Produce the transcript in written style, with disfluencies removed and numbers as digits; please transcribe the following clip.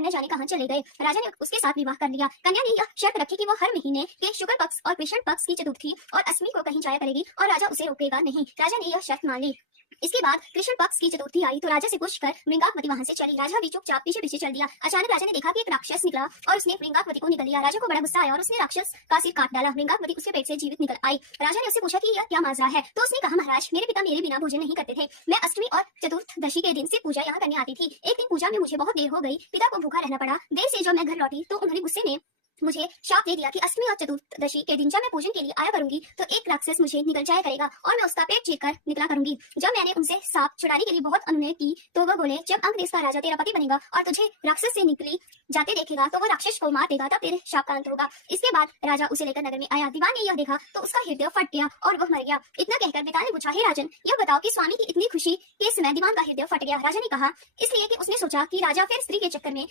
न जाने कहाँ चले गए। राजा ने उसके साथ विवाह कर लिया। कन्या ने यह शर्त रखी कि वो हर महीने के शुक्ल पक्ष और कृष्ण पक्ष की चतुर्थी और अष्टमी को कहीं जाया करेगी और राजा उसे रोकेगा नहीं। राजा ने यह शर्त मान ली। इसके बाद कृष्ण पक्ष की चतुर्थी आई तो राजा से पूछकर मृंगावती वहां से चली। राजा भी चुपचाप पीछे पीछे चल दिया। अचानक राजा ने देखा कि एक राक्षस निकला और उसने मृंगावती को निगल लिया। राजा को बड़ा गुस्सा आया और उसने राक्षस का सिर काट डाला। मृंगावती उसके पेट से जीवित निकल आई। राजा ने उससे पूछा कि यह क्या माजरा है, तो उसने कहा, महाराज, मेरे पिता मेरे बिना भोजन नहीं करते थे। मैं अष्टमी और चतुर्थदशी के दिन से पूजा यहाँ करने आती थी। एक दिन पूजा में मुझे बहुत देर हो गई, पिता को भूखा रहना पड़ा। देर से जब मैं घर लौटी तो उन्होंने गुस्से में मुझे शाप दे दिया कि अष्टमी और चतुर्दशी के दिन जब मैं पूजन के लिए आया करूंगी तो एक राक्षस मुझे निगल जाया करेगा और मैं उसका पेट चीर कर निकला करूंगी। जब मैंने उनसे साप छुड़ाने के लिए बहुत अनुनय की तो वह बोले, जब अंग देश का राजा तेरा पति बनेगा और तुझे राक्षस से निकली जाते देखेगा तो वह राक्षस को मार देगा, तब तेरे शाप का अंत होगा। इसके बाद राजा उसे लेकर नगर में आया। दीवान ने यह देखा तो उसका हृदय फट गया और वह मर गया। इतना कहकर पिता ने पूछा, हे राजन, यह बताओ कि स्वामी की इतनी खुशी के समय दीवान का हृदय फट गया। राजा ने कहा, इसलिए कि उसने सोचा कि राजा फिर स्त्री के चक्कर में